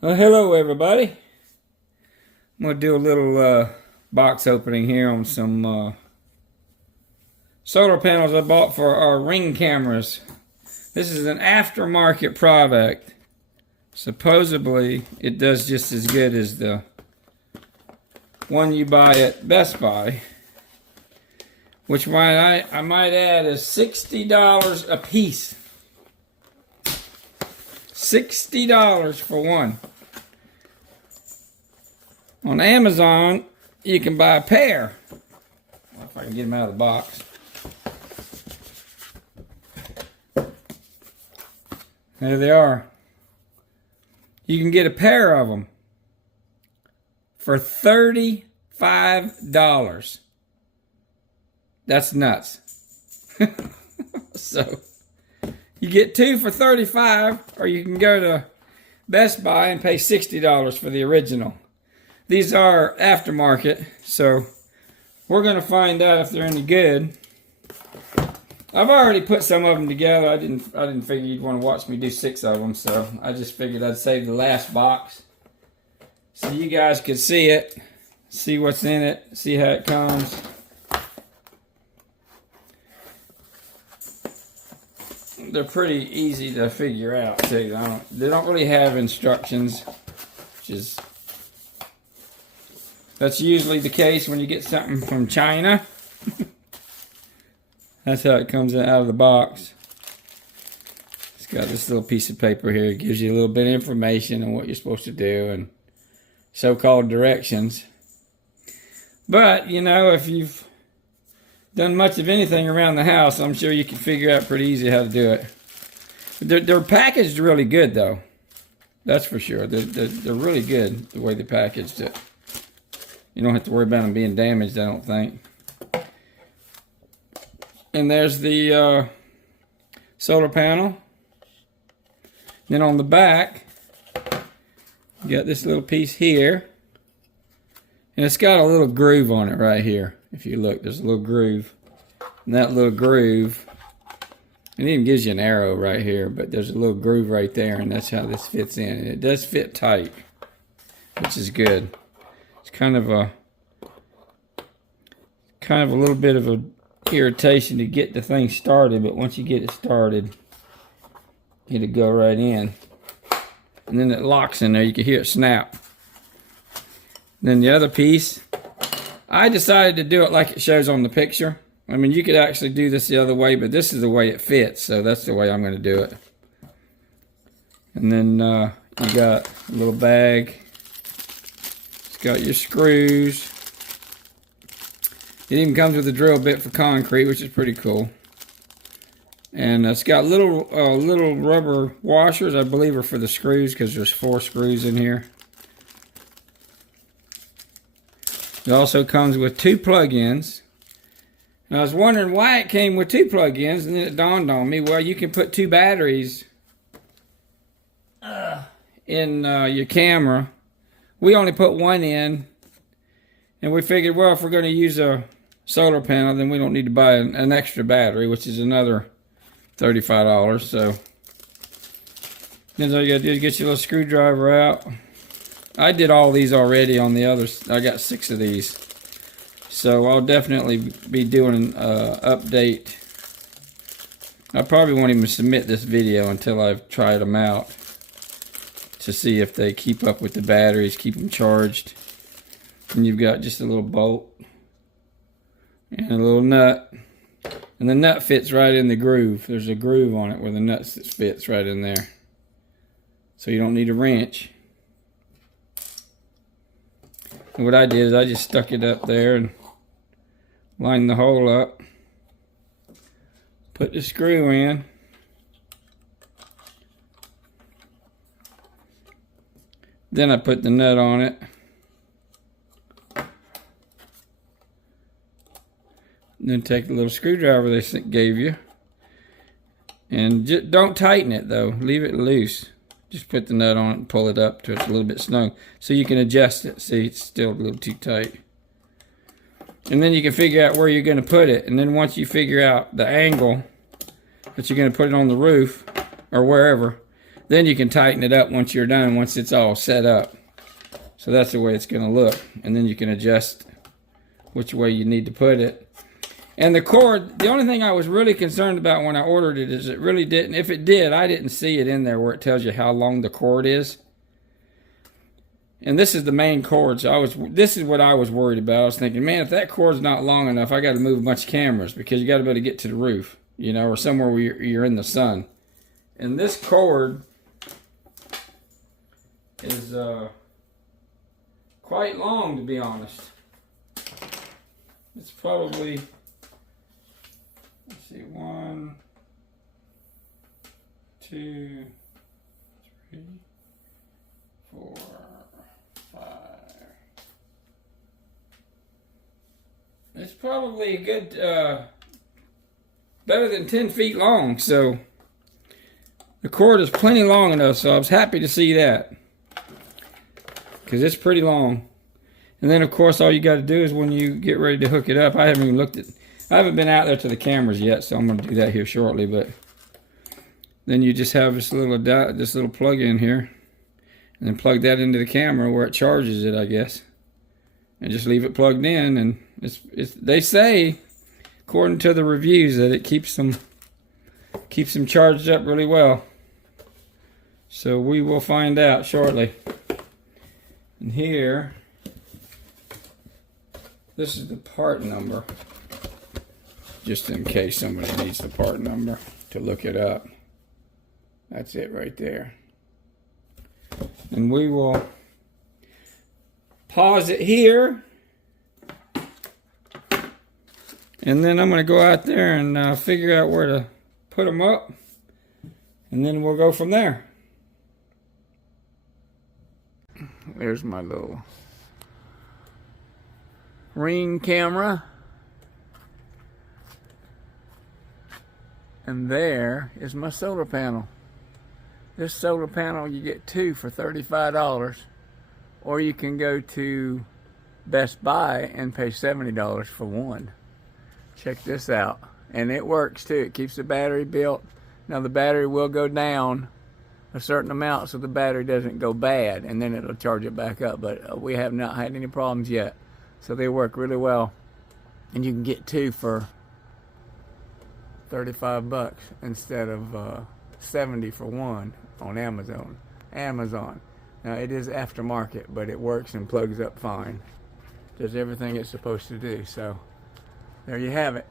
Well, hello everybody. I'm going to do a little box opening here on some solar panels I bought for our Ring cameras. This is an aftermarket product. Supposedly it does just as good as the one you buy at Best Buy, which I might add is $60 a piece. $60 for one. On Amazon, you can buy a pair. If I can get them out of the box. There they are. You can get a pair of them for $35. That's nuts. So, you get two for $35, or you can go to Best Buy and pay $60 for the original. These are aftermarket, so we're going to find out if they're any good. I've already put some of them together. I didn't figure you'd want to watch me do 6 of them, so I just figured I'd save the last box so you guys could see it, see what's in it, see how it comes. They're pretty easy to figure out too. They don't really have instructions, which is that's usually the case when you get something from China. That's how it comes out of the box. It's got this little piece of paper here. It gives you a little bit of information on what you're supposed to do and so-called directions. But, you know, if you've done much of anything around the house, I'm sure you can figure out pretty easy how to do it. They're packaged really good, though. That's for sure. They're really good the way they packaged it. You don't have to worry about them being damaged, I don't think. And there's the solar panel. Then on the back, you got this little piece here. And it's got a little groove on it right here. If you look, there's a little groove. And that little groove, it even gives you an arrow right here, but there's a little groove right there, and that's how this fits in. And it does fit tight, which is good. It's kind of a little bit of a irritation to get the thing started, but once you get it started, it'll go right in. And then it locks in there. You can hear it snap. Then the other piece, I decided to do it like it shows on the picture. I mean, you could actually do this the other way, but this is the way it fits, so that's the way I'm going to do it. And then you got a little bag. It's got your screws. It even comes with a drill bit for concrete, which is pretty cool. And it's got little rubber washers, I believe, are for the screws, because there's 4 screws in here. It also comes with 2 plug-ins. And I was wondering why it came with 2 plug-ins, and then it dawned on me, well, you can put 2 batteries in your camera. We only put 1 in, and we figured, well, if we're going to use a solar panel, then we don't need to buy an extra battery, which is another $35. So then all you got to do is get your little screwdriver out. I did all these already on the others. I got 6 of these. So I'll definitely be doing an update. I probably won't even submit this video until I've tried them out to see if they keep up with the batteries, keep them charged. And you've got just a little bolt and a little nut. And the nut fits right in the groove. There's a groove on it where the nut fits right in there. So you don't need a wrench. And what I did is I just stuck it up there and lined the hole up. Put the screw in. Then I put the nut on it. Then take the little screwdriver they gave you. And just don't tighten it though. Leave it loose. Just put the nut on it and pull it up to it's a little bit snug. So you can adjust it. See, it's still a little too tight. And then you can figure out where you're going to put it. And then once you figure out the angle that you're going to put it on the roof or wherever, Then you can tighten it up once you're done, once it's all set up. So that's the way it's going to look. And then you can adjust which way you need to put it. And the cord, the only thing I was really concerned about when I ordered it is it really didn't, if it did, I didn't see it in there where it tells you how long the cord is. And this is the main cord, so this is what I was worried about. I was thinking, man, if that cord's not long enough, I got to move a bunch of cameras because you got to be able to get to the roof, you know, or somewhere where you're in the sun. And this cord is quite long, to be honest. It's probably, let's see, 1, 2, 3, 4, 5. It's probably a good, better than 10 feet long, so the cord is plenty long enough, so I was happy to see that, because it's pretty long. And then, of course, all you got to do is when you get ready to hook it up, I haven't even looked at, I haven't been out there to the cameras yet, so I'm going to do that here shortly, but then you just have this little plug in here, and then plug that into the camera where it charges it, I guess, and just leave it plugged in, and they say, according to the reviews, that it keeps them charged up really well. So we will find out shortly. And here, this is the part number, just in case somebody needs the part number to look it up. That's it right there. And we will pause it here. And then I'm going to go out there and figure out where to put them up. And then we'll go from there. There's my little Ring camera. And there is my solar panel. This solar panel, you get 2 for $35. Or you can go to Best Buy and pay $70 for 1. Check this out. And it works too. It keeps the battery built. Now the battery will go down a certain amount so the battery doesn't go bad, and then it'll charge it back up. But we have not had any problems yet. So they work really well. And you can get 2 for $35 instead of 70 for 1 on Amazon. Now it is aftermarket, but it works and plugs up fine. Does everything it's supposed to do. So there you have it.